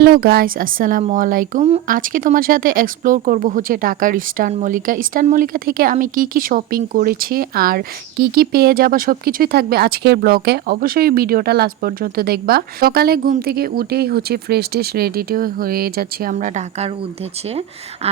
Hello guys, আসসালামু আলাইকুম। আজকে তোমার সাথে এক্সপ্লোর করব হচ্ছে ঢাকার ইস্টার্ন মল্লিকা। ইস্টার্ন মল্লিকা থেকে আমি কি শপিং করেছি আর কি পেয়ে যাবা সবকিছুই থাকবে আজকের ব্লগে। অবশ্যই ভিডিওটা লাস্ট পর্যন্ত দেখবা। সকালে ঘুম থেকে উঠেই হচ্ছে ফ্রেশ ট্রেশ রেডি হয়ে যাচ্ছি আমরা ঢাকার উদ্দেশ্যে।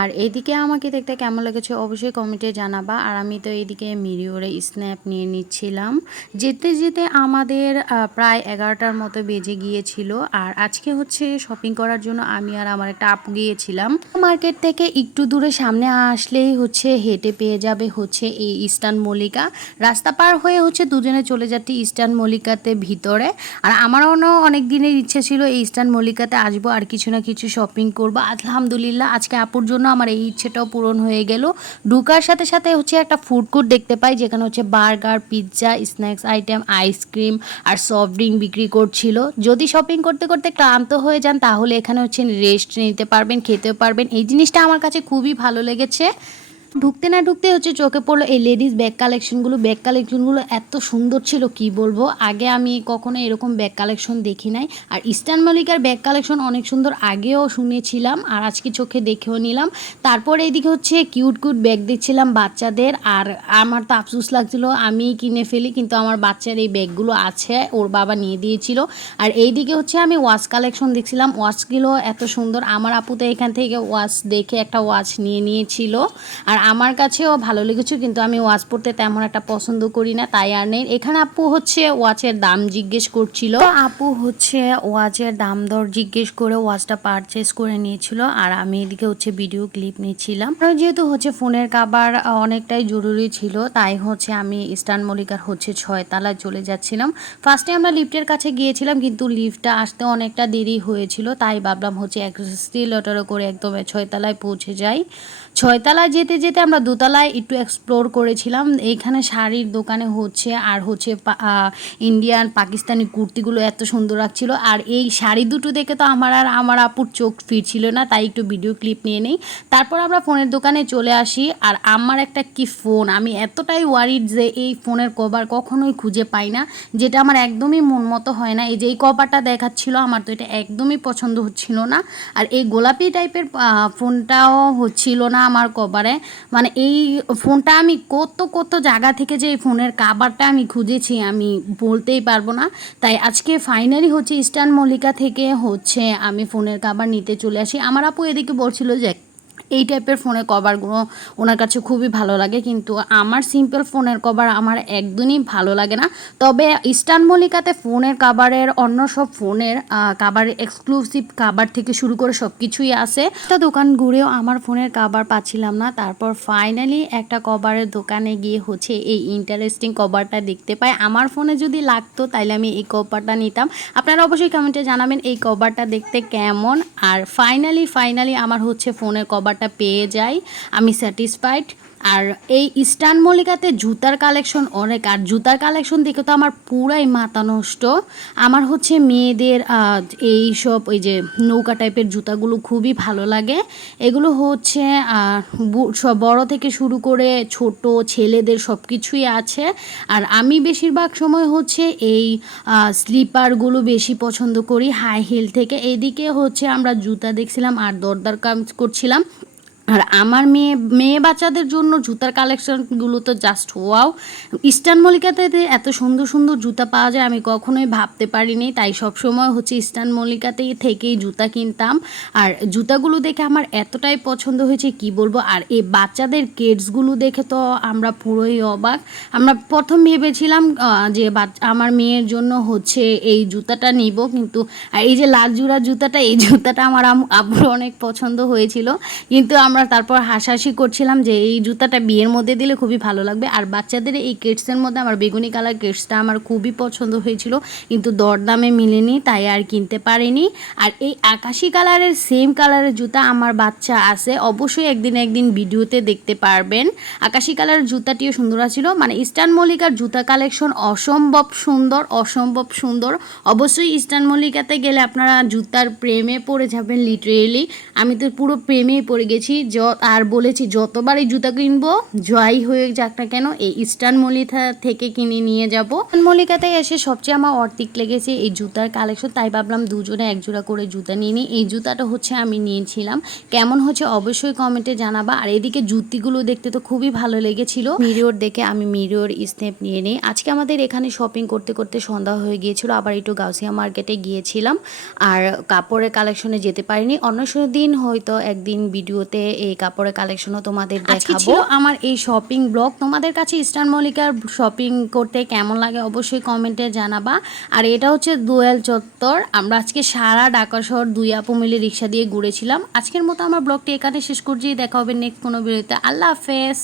আর এইদিকে আমাকে দেখতে কেমন লেগেছে অবশ্যই কমেন্টে জানাবা। আর আমি তো এইদিকে মিরিওরে স্ন্যাপ নিয়ে নিচ্ছিলাম। যেতে যেতে আমাদের প্রায় 11টার মতো বেজে গিয়েছিল। আর আজকে হচ্ছে শপিং করার জন্য আমি আর আমার একটা আপু গিয়েছিলাম মার্কেট থেকে একটু দূরে। সামনে আসলেই হচ্ছে হেঁটে পেয়ে যাবে হচ্ছে এই ইস্টার্ন মল্লিকা। রাস্তা পার হয়ে হচ্ছে দুজনে চলে যাচ্ছি ইস্টার্ন মল্লিকাতে ভিতরে। আর আমারও অনেক দিনের ইচ্ছে ছিল এই ইস্টার্ন মল্লিকাতে আসবো আর কিছু না কিছু শপিং করবো। আলহামদুলিল্লাহ আজকে আপুর জন্য আমার এই ইচ্ছেটাও পূরণ হয়ে গেল। ঢুকার সাথে সাথে হচ্ছে একটা ফুড কোর্ট দেখতে পাই, যেখানে হচ্ছে burger, pizza, snacks item, ice cream আর সফট ড্রিঙ্ক বিক্রি করছিল। যদি শপিং করতে করতে ক্লান্ত হয়ে যান তাহলে এখানে হচ্ছে রেস্ট নিতে পারবেন, খেতেও পারবেন। এই জিনিসটা আমার কাছে খুবই ভালো লেগেছে। ঢুকতে না ঢুকতে হচ্ছে চোখে পড়লো এই লেডিস ব্যাগ কালেকশনগুলো এত সুন্দর ছিল কি বলবো। আগে আমি কখনো এরকম ব্যাগ কালেকশন দেখি নাই। আর ইস্টার্ন মল্লিকার ব্যাগ কালেকশন অনেক সুন্দর, আগেও শুনেছিলাম আর আজকে চোখে দেখেও নিলাম। তারপর এইদিকে হচ্ছে কিউট ব্যাগ দেখছিলাম বাচ্চাদের। আর আমার তো আফসোস লাগছিল আমি কিনে ফেলি, কিন্তু আমার বাচ্চার এই ব্যাগগুলো আছে, ওর বাবা নিয়ে দিয়েছিল। আর এইদিকে হচ্ছে আমি ওয়াচ কালেকশন দেখছিলাম, ওয়াচগুলো এত সুন্দর। আমার আপু তো এখান থেকে ওয়াচ দেখে একটা ওয়াচ নিয়েছিল আর আমার কাছেও ভালো লেগেছে, কিন্তু আমি ওয়াচ পরতে তেমন একটা পছন্দ করি না, তাই আর নেই। এখানে আপু হচ্ছে ওয়াচের দাম জিজ্ঞেস করছিল। আপু হচ্ছে ওয়াচের দাম দর জিজ্ঞেস করে ওয়াচটা পারচেস করে নিয়েছিল। আর আমি এদিকে হচ্ছে ভিডিও ক্লিপ নিচ্ছিলাম। যেহেতু হচ্ছে ফোনের কভার অনেকটাই জরুরি ছিল, তাই হচ্ছে আমি ইস্টার্ন মল্লিকার হচ্ছে 6 তলায় চলে যাচ্ছিলাম। ফার্স্টে আমরা লিফটের কাছে গিয়েছিলাম, কিন্তু লিফটটা আসতে অনেকটা দেরি হয়েছিল, তাই ভাবলাম হচ্ছে এক্সেলেটরে করে একদম 6 তলায় পৌঁছে যাই। 6 তলায় যেতে যেতে আমরা দোতলায় একটু এক্সপ্লোর করেছিলাম। এইখানে শাড়ির দোকানে হচ্ছে আর হচ্ছে ইন্ডিয়ান পাকিস্তানি কুর্তিগুলো এত সুন্দর লাগছিল। আর এই শাড়ি দুটো দেখে তো আমার আপুর চোখ ফিরছিল না, তাই একটু ভিডিও ক্লিপ নিয়ে নেই। তারপর আমরা ফোনের দোকানে চলে আসি। আর আমার একটা কি ফোন, আমি এতটাই ওয়ারিড যে এই ফোনের কভার কখনোই খুঁজে পাই না, যেটা আমার একদমই মন মতো হয় না। এই যে এই কভারটা দেখাচ্ছিল, আমার তো এটা একদমই পছন্দ হচ্ছিল না। আর এই গোলাপি টাইপের ফোনটাও হচ্ছিল না আমার কভারে। মানে এই ফোনটা আমি কত জায়গা থেকে যে এই ফোনের কাভারটা আমি খুঁজেছি আমি বলতেই পারবো না। তাই আজকে ফাইনালি হচ্ছে ইস্টার্ন মল্লিকা থেকে হচ্ছে আমি ফোনের কাভার নিতে চলে আসি। আমার আপু এদিকে বলছিল যে এই টাইপের ফোনের কভারগুলো ওনার কাছে খুবই ভালো লাগে, কিন্তু আমার সিম্পল ফোনের কভার আমার একদমই ভালো লাগে না। তবে ইস্টার্ন মল্লিকাতে ফোনের কভারের অন্য সব ফোনের কভারের এক্সক্লুসিভ কভার থেকে শুরু করে সব কিছুই আছে। একটা দোকান ঘুরেও আমার ফোনের কভার পাচ্ছিলাম না। তারপর ফাইনালি একটা কভারের দোকানে গিয়ে হচ্ছে এই ইন্টারেস্টিং কভারটা দেখতে পাই। আমার ফোনে যদি লাগতো তাইলে আমি এই কভারটা নিতাম। আপনারা অবশ্যই কমেন্টে জানাবেন এই কভারটা দেখতে কেমন। আর ফাইনালি আমার হচ্ছে ফোনের কভার পেয়ে যাই, আমি স্যাটিসফাইড। আর এই ইস্টার্ন মল্লিকাতে জুতার কালেকশন অনেক, আর জুতার কালেকশন দেখে তো আমার পুরাই মাথা নষ্ট। আমার হচ্ছে মেয়েদের এই সব ওই যে নৌকা টাইপের জুতাগুলো খুবই ভালো লাগে। এগুলো হচ্ছে সব বড় থেকে শুরু করে ছোট ছেলেদের সব কিছুই আছে। আর আমি বেশিরভাগ সময় হচ্ছে এই স্লিপারগুলো বেশি পছন্দ করি হাই হিল থেকে। এইদিকে হচ্ছে আমরা জুতা দেখছিলাম আর দরদার কাম করছিলাম। আর আমার মেয়ে বাচ্চাদের জন্য জুতার কালেকশনগুলো তো জাস্ট ওয়াও। ইস্টার্ন মল্লিকাতে এত সুন্দর জুতা পাওয়া যায় আমি কখনোই ভাবতে পারিনি, তাই সবসময় হচ্ছে ইস্টার্ন মল্লিকাতে থেকেই জুতা কিনতাম। আর জুতাগুলো দেখে আমার এতটাই পছন্দ হয়েছে কি বলবো। আর এই বাচ্চাদের কেডসগুলো দেখে তো আমরা পুরোই অবাক। আমরা প্রথম ভেবেছিলাম যে আমার মেয়ের জন্য হচ্ছে এই জুতাটা নিব, কিন্তু এই যে লাল জোড়া জুতাটা, এই জুতাটা আমার আব্বুর অনেক পছন্দ হয়েছিল, কিন্তু আমরা তারপর হাসাহাসি করছিলাম যে এই জুতাটা বিয়ের মধ্যে দিলে খুবই ভালো লাগবে। আর বাচ্চাদের এই কেটসের মধ্যে আমার বেগুনি কালার কেটসটা আমার খুবই পছন্দ হয়েছিল, কিন্তু দরদামে মিলেনি, তাই আর কিনতে পারিনি। আর এই আকাশি কালারের সেম কালারের জুতা আমার বাচ্চা আছে, অবশ্যই একদিন ভিডিওতে দেখতে পারবেন। আকাশি কালারের জুতাটিও সুন্দর ছিল। মানে ইস্টার্ন মল্লিকার জুতা কালেকশন অসম্ভব সুন্দর। অবশ্যই ইস্টার্ন মল্লিকাতে গেলে আপনারা জুতার প্রেমে পড়ে যাবেন লিটারেলি। আমি তো পুরো প্রেমেই পড়ে গেছি। আর বলেছি যতবার এই জুতা কিনবো জয় হয়ে যাক না কেন এই ইস্টার্ন মল্লিকা থেকে কিনে নিয়ে যাব। মল্লিকাতে এসে সবচেয়ে আমার অর্ধেক লেগেছে এই জুতার কালেকশন, তাই ভাবলাম দুজনে এক জোড়া করে জুতা নিয়ে নিই। এই জুতাটা হচ্ছে আমি নিয়েছিলাম, কেমন হচ্ছে অবশ্যই কমেন্টে জানাবা। আর এদিকে জুতিগুলো দেখতে তো খুবই ভালো লেগেছিল। মিরর দেখে আমি মিরর স্ন্যাপ নিয়ে নিই। আজকে আমাদের এখানে শপিং করতে করতে সন্ধ্যা হয়ে গিয়েছিল, আবার একটু গাউসিয়া মার্কেটে গিয়েছিলাম আর কাপড়ের কালেকশনে যেতে পারিনি। অন্য দিন হয়তো একদিন ভিডিওতে এই কাপড়ের কালেকশনও তোমাদের দেখাবো। আমার এই শপিং ব্লগ তোমাদের কাছে ইস্টার্ন মল্লিকার শপিং করতে কেমন লাগে অবশ্যই কমেন্টে জানাবা। আর এটা হচ্ছে দোয়েল চত্বর। আমরা আজকে সারা ঢাকা শহর 2 আপু মিলে রিক্সা দিয়ে ঘুরেছিলাম। আজকের মতো আমার ব্লগটি এখানে শেষ করছি, দেখা হবে নেক্সট কোনো ভিডিওতে। আল্লাহ হাফেজ।